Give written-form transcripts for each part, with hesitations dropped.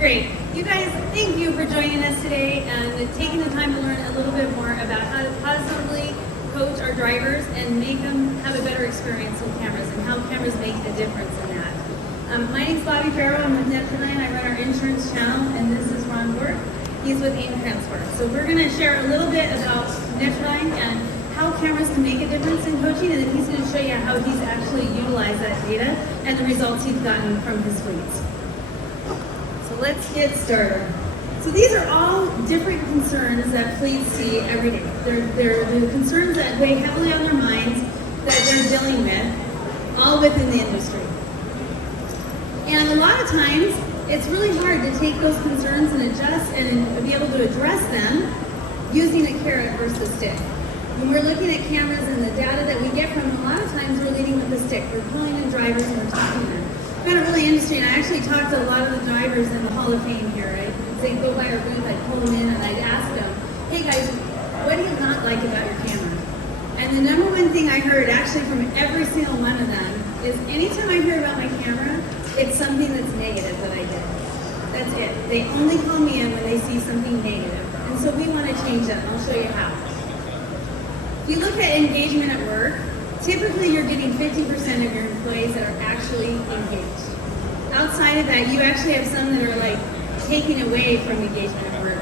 Great. You guys, thank you for joining us today and taking the time to learn a little bit more about how to positively coach our drivers and make them have a better experience with cameras and how cameras make a difference in that. My name's Bobbi Farrow. I'm with Netradyne. I run our insurance channel, and this is Ron Bourque. He's with Transcript. So we're going to share a little bit about Netradyne and how cameras can make a difference in coaching, and then he's going to show you how he's actually utilized that data and the results he's gotten from his fleets. So let's get started. So these are all different concerns that fleets see every day. They're the concerns that weigh heavily on their minds that they're dealing with, all within the industry. And a lot of times, it's really hard to take those concerns and adjust and be able to address them using a carrot versus stick. When we're looking at cameras and the data that we get from them, a lot of times we're leading with the stick. We're pulling in drivers and we're talking to them. I found it really interesting. I actually talked to a lot of the drivers in the Hall of Fame here. They'd go by our booth, I'd pull them in, and I'd ask them, hey guys, what do you not like about your camera? And the number one thing I heard actually from every single one of them is anytime I hear about my camera, it's something that's negative that I did. That's it. They only call me in when they see something negative. And so we want to change that, and I'll show you how. If you look at engagement at work, typically you're getting 50% of your employees that are actually engaged. Outside of that, you actually have some that are like taking away from engagement at work.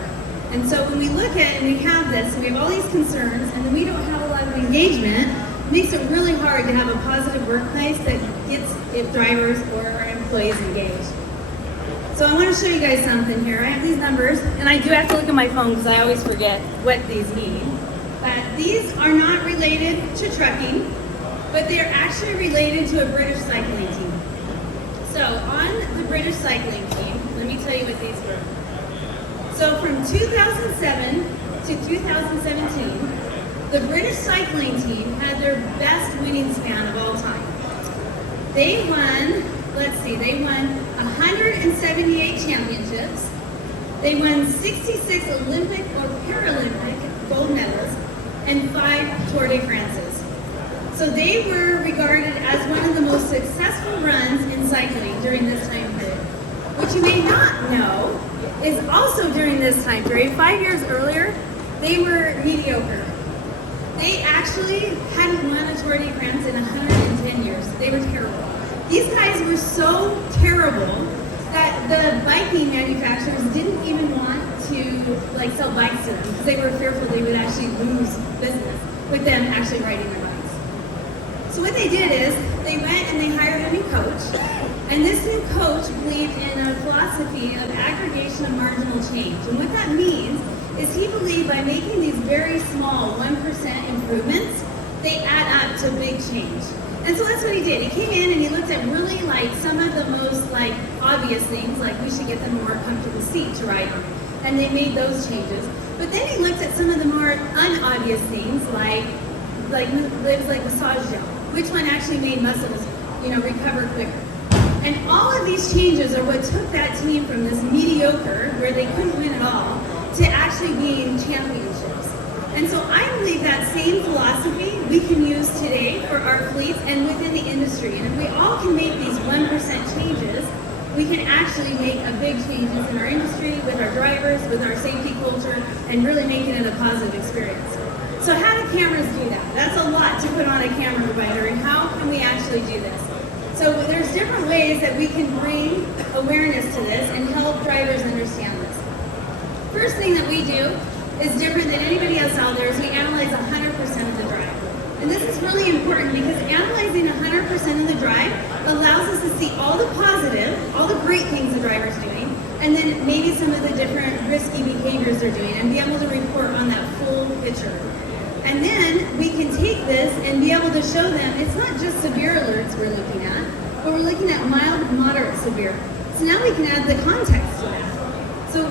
And so when we look at and we have this, and we have all these concerns, and then we don't have a lot of engagement, it makes it really hard to have a positive workplace that gets drivers or our employees engaged. So I want to show you guys something here. I have these numbers, and I do have to look at my phone because I always forget what these mean. But these are not related to trucking, but they're actually related to a British cycling team. So on the British cycling team, let me tell you what these were. So from 2007 to 2017, the British cycling team had their best winning span of all time. They won, they won 178 championships. They won 66 Olympic or Paralympic gold medals and 5 Tour de France's. So they were regarded as one of the most successful runs in cycling during this time period. What you may not know is also during this time period, 5 years earlier, they were mediocre. They actually hadn't won a Tour de France in 110 years. They were terrible. These guys were so terrible that the biking manufacturers didn't even want to sell bikes to them because they were fearful they would actually lose business with them actually riding their bikes. So what they did is they went and they hired a new coach, and this new coach believed in a philosophy of aggregation of marginal change. And what that means is he believed by making these very small 1% improvements, they add up to big change. And so that's what he did. He came in and he looked at really some of the most obvious things, like we should get them a more comfortable seat to ride on. And they made those changes. But then he looked at some of the more unobvious things like massage gel. Which one actually made muscles, recover quicker? And all of these changes are what took that team from this mediocre, where they couldn't win at all, to actually being championships. And so I believe that same philosophy we can use today for our fleets and within the industry. And if we all can make these 1% changes, we can actually make a big changes in our industry, with our drivers, with our safety culture, and really making it a positive experience. So how do cameras do that? That's a lot to put on a camera provider, and how can we actually do this? So there's different ways that we can bring awareness to this and help drivers understand this. First thing that we do is different than anybody else out there is we analyze 100% of the drive. And this is really important because analyzing 100% of the drive allows us to see all the positive, all the great things the driver's doing, and then maybe some of the different risky behaviors they're doing, and be able to report on that full picture. And then we can take this and be able to show them it's not just severe alerts we're looking at, but we're looking at mild, moderate, severe. So now we can add the context to that. So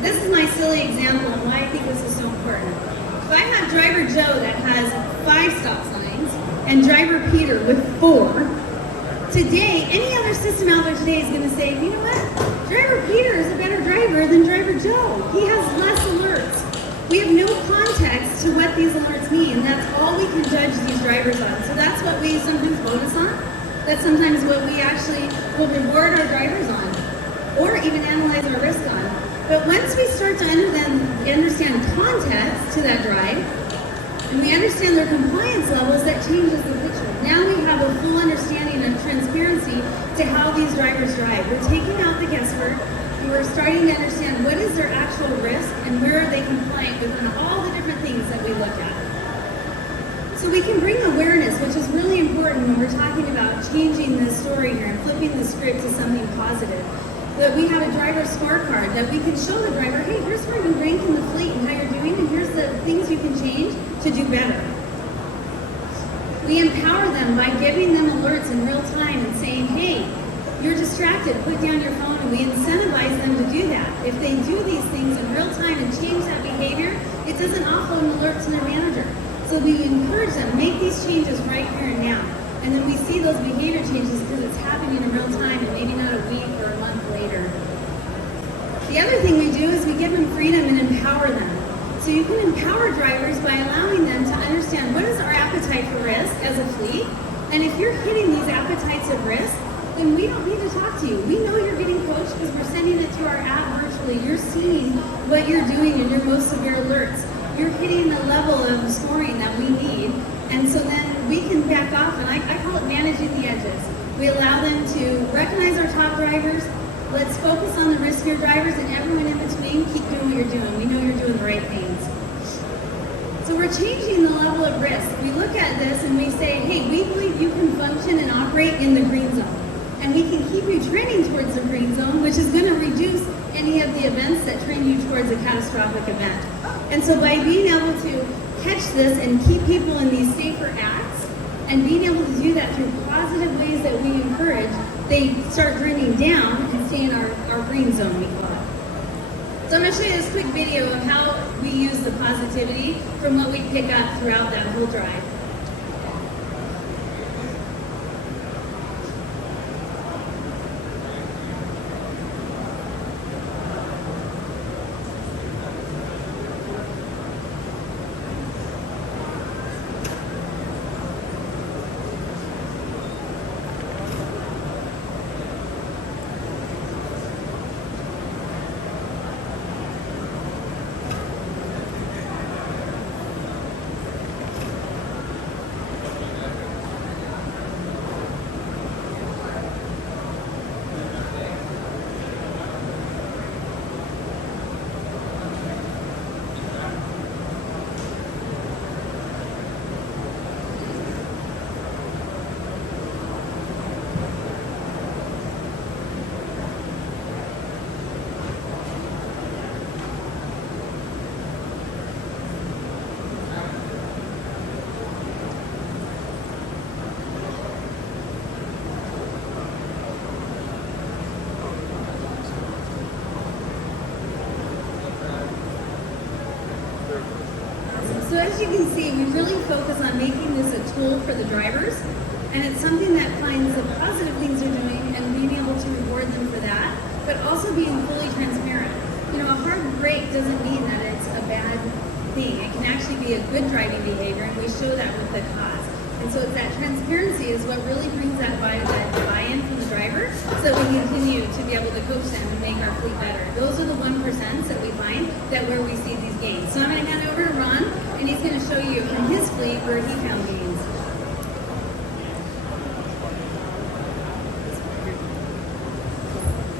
this is my silly example of why I think this is so important. If I have driver Joe that has 5 stop signs and driver Peter with 4, today, any other system out there today is going to say, you know what? Driver Peter is a better driver than driver Joe. He has less alerts. We have no context to what these alerts mean. That's all we can judge these drivers on. So that's what we sometimes bonus on. That's sometimes what we actually will reward our drivers on. or even analyze our risk on. But once we start to understand context to that drive, and we understand their compliance levels, that changes the picture. Now we have a full understanding and transparency to how these drivers drive. We're taking out the guesswork, and we're starting to understand what is their actual risk and where are they compliant within all the different things that we look at. So we can bring awareness, which is really important when we're talking about changing this story here and flipping the script to something positive. That we have a driver scorecard that we can show the driver, hey, here's where you rank in the fleet and how you're doing, and here's the things you can change to do better. We empower them by giving them alerts in real time and saying, hey, you're distracted, put down your phone, and we incentivize them to do that. If they do these things in real time and change that behavior, it doesn't offload an alert to their manager. So we encourage them, make these changes right here and now. And then we see those behavior changes because it's happening in real time and maybe not a week or a month later. The other thing we do is we give them freedom and empower them. So you can empower drivers by allowing them to understand what is our appetite for risk as a fleet. And if you're hitting these appetites of risk, then we don't need to talk to you. We know you're getting coached because we're sending it to our app virtually. You're seeing what you're doing in your most severe alerts. You're hitting the level of scoring that we need. And so then we can back off, and I call it managing the edges. We allow them to recognize our top drivers. Let's focus on the riskier drivers, and everyone in between, keep doing what you're doing. We know you're doing the right things. So we're changing the level of risk. We look at this and we say, hey, we believe you can function and operate in the green zone. And we can keep you trending towards the green zone, which is going to reduce any of the events that trend you towards a catastrophic event. And so by being able to catch this and keep people in these safer acts, and being able to do that through positive ways that we encourage, they start trending down and stay in our green zone, we call it. So I'm going to show you this quick video of how we use the positivity from what we pick up throughout that whole drive. So as you can see, we really focus on making this a tool for the drivers, and it's something that finds the positive things they're doing and being able to reward them for that, but also being fully transparent. You know, a hard break doesn't mean that it's a bad thing. It can actually be a good driving behavior, and we show that with the cause. And so that transparency is what really brings that buy-in from the driver, so that we continue to be able to coach them and make our fleet better. Those are the 1% that we find that where we see these gains. So I'm going to hand over to Ron, and he's going to show you from his fleet where he found gains.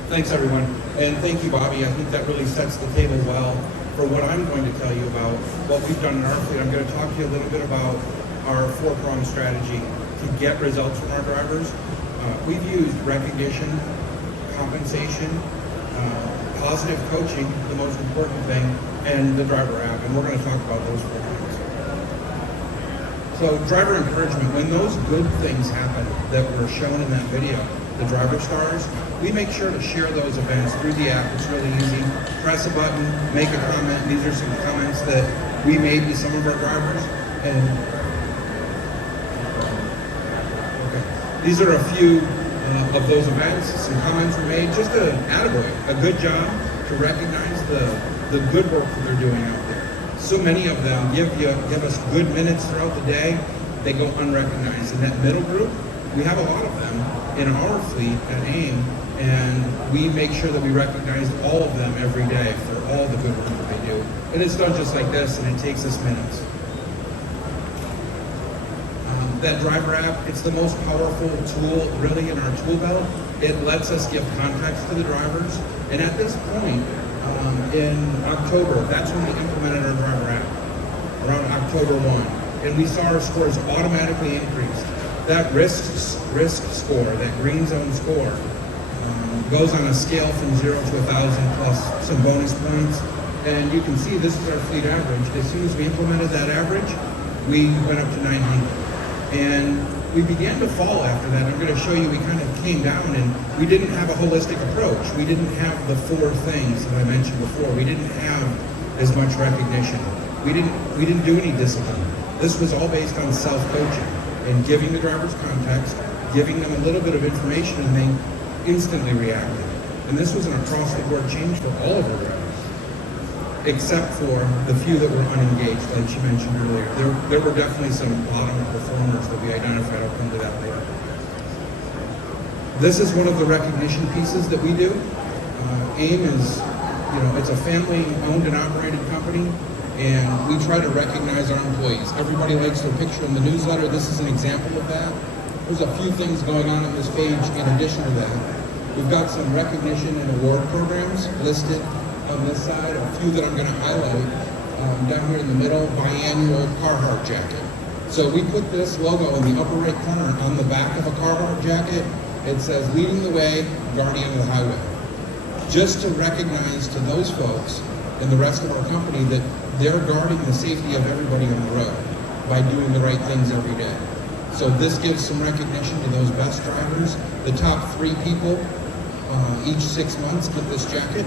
Thanks, everyone. And thank you, Bobby. I think that really sets the table well for what I'm going to tell you about what we've done in our fleet. I'm going to talk to you a little bit about our four-pronged strategy to get results from our drivers. We've used recognition, compensation, positive coaching, the most important thing, and the driver app, and we're going to talk about those 4 things. So driver encouragement, when those good things happen that were shown in that video, the driver stars, we make sure to share those events through the app. It's really easy. Press a button, make a comment. These are some comments that we made to some of our drivers, and these are a few of those events. Some comments were made. Just an attaboy, a good job to recognize the good work that they're doing out there. So many of them give us good minutes throughout the day. They go unrecognized. In that middle group, we have a lot of them in our fleet at AIM, And we make sure that we recognize all of them every day for all the good work that they do. And it's done just like this, and it takes us minutes. That driver app, it's the most powerful tool really in our tool belt. It lets us give context to the drivers. And at this point, in October, that's when we implemented our driver app, around October 1. And we saw our scores automatically increased. That risk score, that green zone score, goes on a scale from 0 to 1,000 plus some bonus points. And you can see this is our fleet average. As soon as we implemented that average, we went up to 900. And we began to fall after that. I'm going to show you, we kind of came down and we didn't have a holistic approach. We didn't have the 4 things that I mentioned before. We didn't have as much recognition. We didn't do any discipline. This was all based on self-coaching and giving the drivers context, giving them a little bit of information, and they instantly reacted. And this was an across-the-board change for all of our drivers, except for the few that were unengaged, like she mentioned earlier. There were definitely some bottom performers that we identified. I'll come to that later. This is one of the recognition pieces that we do. AIM is, it's a family-owned and operated company, and we try to recognize our employees. Everybody likes their picture in the newsletter. This is an example of that. There's a few things going on this page in addition to that. We've got some recognition and award programs listed on this side, a few that I'm going to highlight. Down here in the middle, biannual Carhartt jacket. So we put this logo in the upper right corner on the back of a Carhartt jacket. It says, "Leading the way, Guardian of the Highway." Just to recognize to those folks and the rest of our company that they're guarding the safety of everybody on the road by doing the right things every day. So this gives some recognition to those best drivers. The top 3 people each 6 months get this jacket.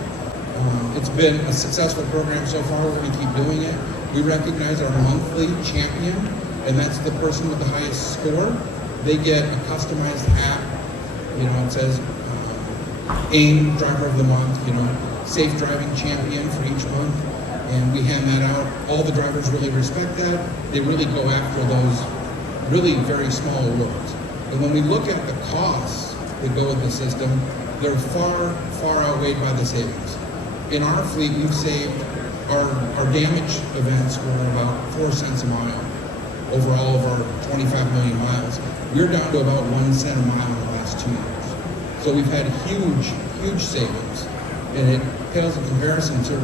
It's been a successful program so far. We're going to keep doing it. We recognize our monthly champion, and that's the person with the highest score. They get a customized hat. It says AIM Driver of the Month, Safe Driving Champion for each month. And we hand that out. All the drivers really respect that. They really go after those really very small awards. And when we look at the costs that go with the system, they're far, far outweighed by the savings. In our fleet, we've saved, our damage events were about 4 cents a mile over all of our 25 million miles. We're down to about 1 cent a mile in the last 2 years. So we've had huge, huge savings. And it pales in comparison to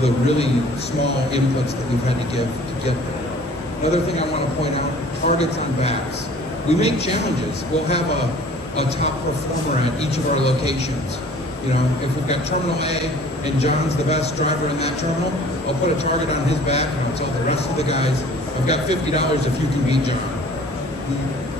the really small inputs that we've had to give to get there. Another thing I want to point out, targets on backs. We make challenges. We'll have a top performer at each of our locations. If we've got Terminal A and John's the best driver in that terminal, I'll put a target on his back and I'll tell the rest of the guys, I've got $50 if you can beat John.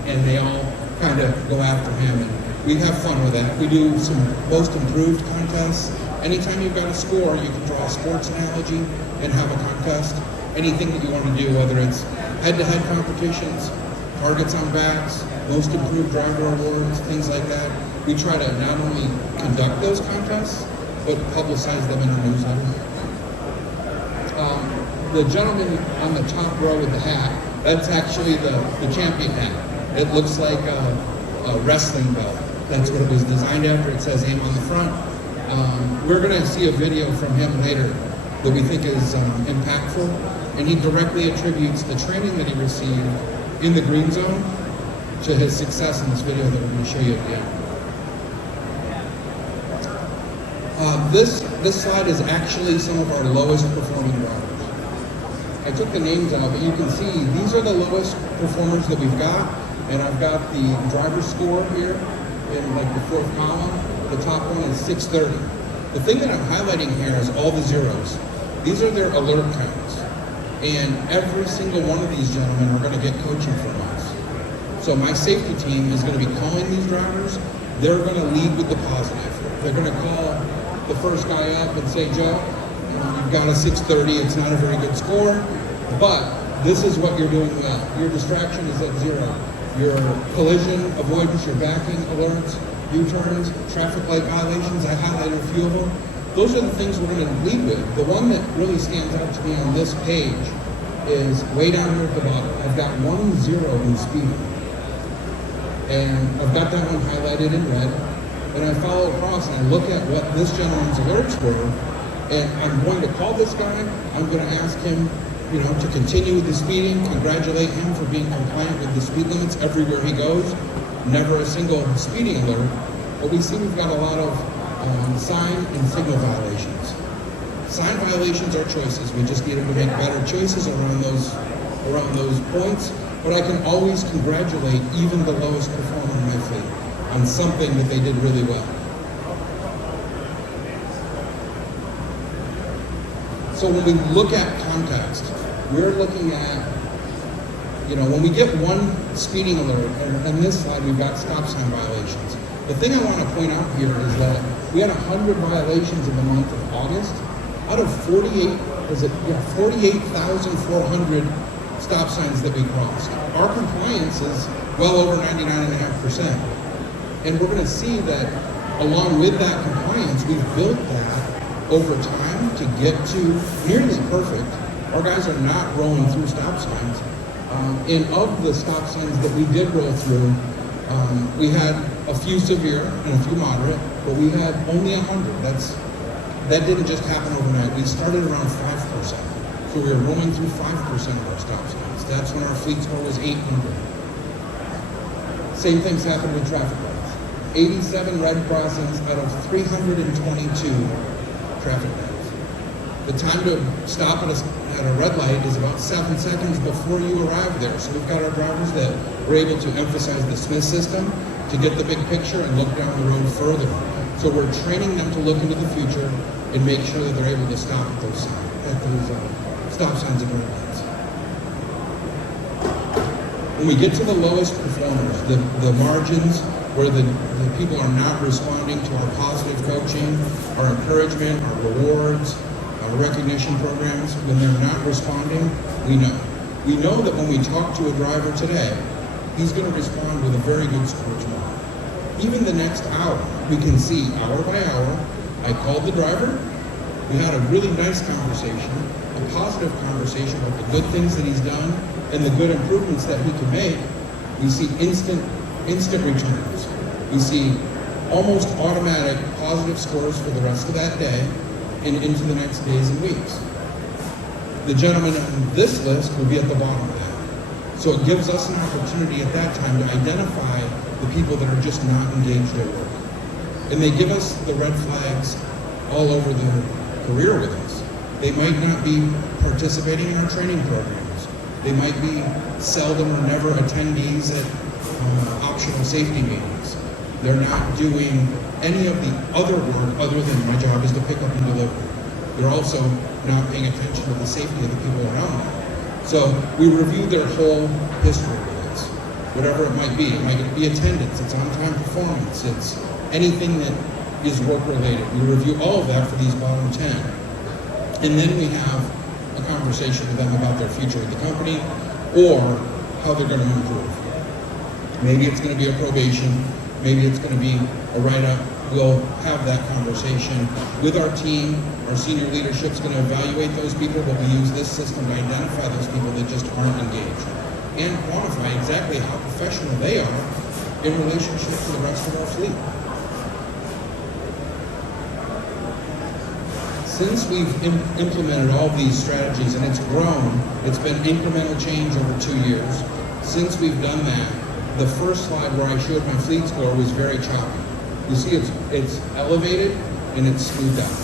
And they all kind of go after him, and we have fun with that. We do some most improved contests. Anytime you've got a score, you can draw a sports analogy and have a contest. Anything that you want to do, whether it's head-to-head competitions, targets on backs, most improved driver awards, things like that. We try to not only conduct those contests, but publicize them in our newsletter. The gentleman on the top row with the hat, that's actually the champion hat. It looks like a wrestling belt. That's what it was designed after. It says AIM on the front. We're going to see a video from him later that we think is impactful, and he directly attributes the training that he received in the green zone to his success in this video that we're going to show you again. This slide is actually some of our lowest performing drivers. I took the names out, but you can see these are the lowest performers that we've got, and I've got the driver score here in like the 4th column. The top one is 630. The thing that I'm highlighting here is all the zeros. These are their alert counts, and every single one of these gentlemen are going to get coaching from us. So my safety team is going to be calling these drivers. They're going to lead with the positive. They're going to call the first guy up and say, "Joe, you've got a 630. It's not a very good score, but this is what you're doing well. Your distraction is at 0. Your collision avoidance, your backing alerts, U-turns, traffic light violations, I highlighted a few of them. Those are the things we're going to lead with. The one that really stands out to me on this page is way down here at the bottom. I've got 1-0 in speed. And I've got that one highlighted in red. and I follow across and I look at what this gentleman's alerts were, and I'm going to call this guy, I'm going to ask him, to continue with the speeding, congratulate him for being compliant with the speed limits everywhere he goes, never a single speeding alert, but we see we've got a lot of sign and signal violations. Sign violations are choices. We just need them to make better choices around those points, but I can always congratulate even the lowest performer in my fleet on something that they did really well. So when we look at context, we're looking at, when we get one speeding alert, and in this slide we've got stop sign violations. The thing I want to point out here is that we had 100 violations in the month of August out of 48,400 stop signs that we crossed. Our compliance is well over 99.5%. And we're going to see that along with that compliance, we've built that over time to get to nearly perfect. Our guys are not rolling through stop signs. And of the stop signs that we did roll through, we had a few severe and a few moderate, but we had only 100. That didn't just happen overnight. We started around 5%. So we were rolling through 5% of our stop signs. That's when our fleet score was 800. Same things happened with traffic lights. 87 red crossings out of 322 traffic lights. The time to stop at a red light is about 7 seconds before you arrive there. So we've got our drivers that were able to emphasize the Smith system to get the big picture and look down the road further. So we're training them to look into the future and make sure that they're able to stop at those stop signs and red lights. When we get to the lowest performers, the margins where the people are not responding to our positive coaching, our encouragement, our rewards, our recognition programs, when they're not responding, we know. We know that when we talk to a driver today, he's going to respond with a very good score tomorrow. Even the next hour, we can see hour by hour, I called the driver, we had a really nice conversation, a positive conversation about the good things that he's done and the good improvements that he can make. We see instant returns. We see almost automatic positive scores for the rest of that day and into the next days and weeks. The gentleman on this list will be at the bottom of that. So it gives us an opportunity at that time to identify the people that are just not engaged at work. And they give us the red flags all over their career with us. They might not be participating in our training programs. They might be seldom or never attendees at optional safety meetings. They're not doing any of the other work other than my job is to pick up and deliver. They're also not paying attention to the safety of the people around them. So we review their whole history with us, whatever it might be. It might be attendance, it's on-time performance, it's anything that is work-related. We review all of that for these bottom 10. And then we have a conversation with them about their future with the company or how they're going to improve. Maybe it's going to be a probation, maybe it's going to be a write-up. We'll have that conversation with our team. Our senior leadership's going to evaluate those people, but we use this system to identify those people that just aren't engaged and quantify exactly how professional they are in relationship to the rest of our fleet. Since we've implemented all these strategies, and it's grown, it's been incremental change over 2 years. Since we've done that, the first slide where I showed my fleet score was very choppy. You see it's elevated and it's smoothed out.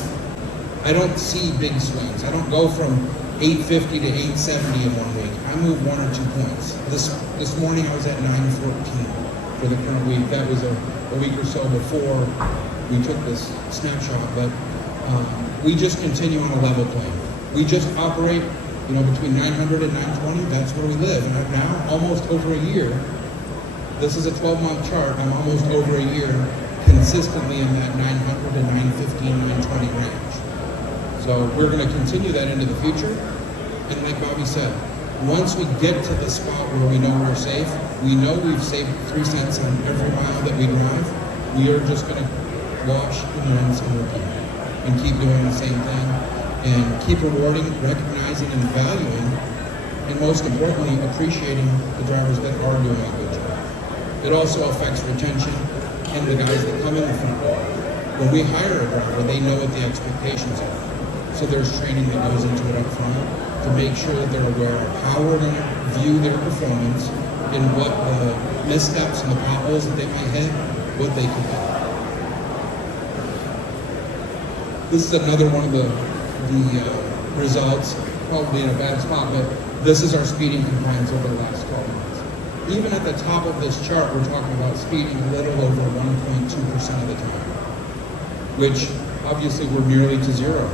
I don't see big swings. I don't go from 850 to 870 in 1 week. I move 1 or 2 points. This morning I was at 914 for the current week. That was a week or so before we took this snapshot, but we just continue on a level plane. We just operate, between 900 and 920. That's where we live. And I'm now almost over a year. This is a 12-month chart. I'm almost over a year consistently in that 900 to 915, 920 range. So we're going to continue that into the future. And like Bobby said, once we get to the spot where we know we're safe, we know we've saved 3 cents on every mile that we drive, we are just going to wash and rinse and repeat and keep doing the same thing and keep rewarding, recognizing, and valuing, and most importantly, appreciating the drivers that are doing a good job. It also affects retention. and the guys that come in the front door. When we hire a driver, they know what the expectations are. So there's training that goes into it up front to make sure that they're aware of how we're going to view their performance and what the missteps and the potholes that they may hit, what they can do. This is another one of the results, probably in a bad spot, but this is our speeding compliance over the last 12 months. Even at the top of this chart, we're talking about speeding a little over 1.2% of the time, which obviously we're nearly to zero.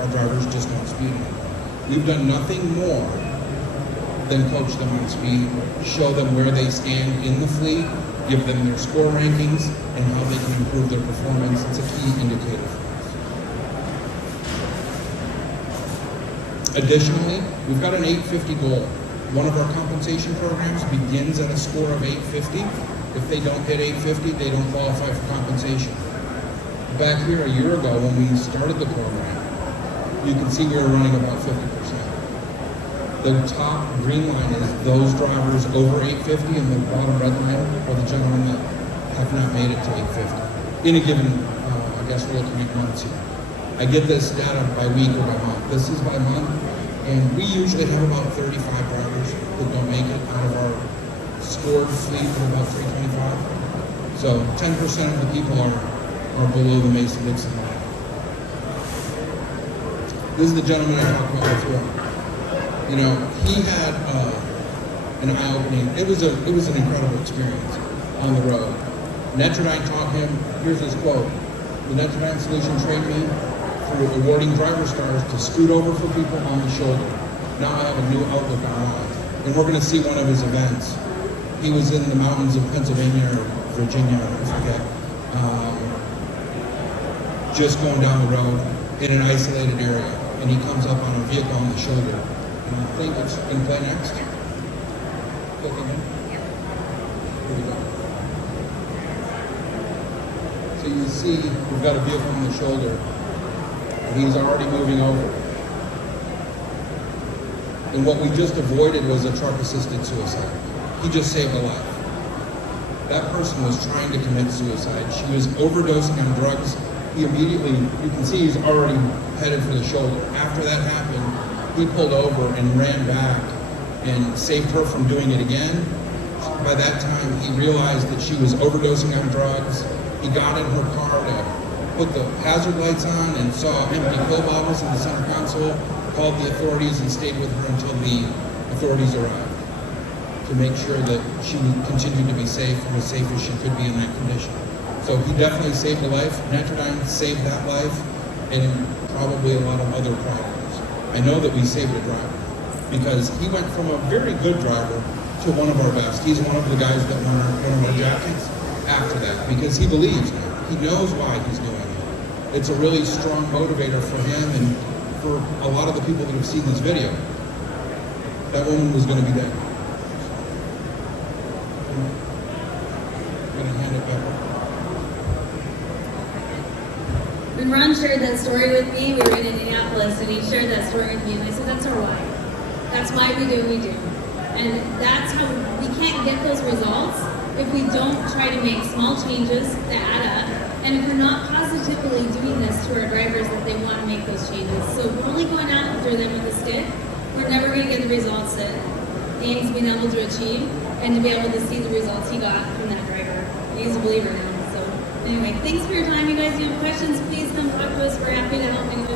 Our drivers just don't speed anymore. We've done nothing more than coach them on speed, show them where they stand in the fleet, give them their score rankings, and how they can improve their performance. It's a key indicator for us. Additionally, we've got an 850 goal. One of our compensation programs begins at a score of 850. If they don't hit 850, they don't qualify for compensation. Back here a year ago when we started the program, you can see we were running about 50%. The top green line is those drivers over 850, and the bottom red line are the gentlemen that have not made it to 850. In a given, I guess we're looking at months here. I get this data by week or by month. This is by month, and we usually have about 35 drivers that don't make it out of our scored fleet of about 325. So 10% of the people are below the Mason-Dixon line. This is the gentleman I talked about before. You know, he had an eye-opening. It was an incredible experience on the road. Netradyne taught him. Here's his quote: "The Netradyne solution trained me through awarding driver stars to scoot over for people on the shoulder. Now I have a new outlook on life." And we're going to see one of his events. He was in the mountains of Pennsylvania or Virginia, I forget, just going down the road in an isolated area, and he comes up on a vehicle on the shoulder. And I think it's going to play next. Click again. Here we go. So you see, we've got a vehicle on the shoulder. He's already moving over. And what we just avoided was a truck-assisted suicide. He just saved a life. That person was trying to commit suicide. She was overdosing on drugs. He immediately, you can see he's already headed for the shoulder. After that happened, he pulled over and ran back and saved her from doing it again. By that time, he realized that she was overdosing on drugs. He got in her car to put the hazard lights on and saw empty pill bottles in the center console, called the authorities, and stayed with her until the authorities arrived to make sure that she continued to be safe and as safe as she could be in that condition. So he definitely saved a life. Netradyne saved that life, and probably a lot of other problems. I know that we saved a driver because he went from a very good driver to one of our best. He's one of the guys that won one of our jackets after that because he believes now. He knows why he's doing it. It's a really strong motivator for him and for a lot of the people that have seen this video. That woman was going to be dead. I'm going to hand it back. When Ron shared that story with me, we were in Indianapolis, and he shared that story with me, and I said, that's our why. That's why we do what we do. And that's how we can't get those results if we don't try to make small changes that add up, and if we're not positively doing this to our drivers that they want to make those changes. So if we're only going after them with a stick, we're never going to get the results that Aim's been able to achieve, and to be able to see the results he got from that driver. He's a believer now. So anyway, thanks for your time, you guys. If you have questions, please come talk to us. We're happy to help anybody.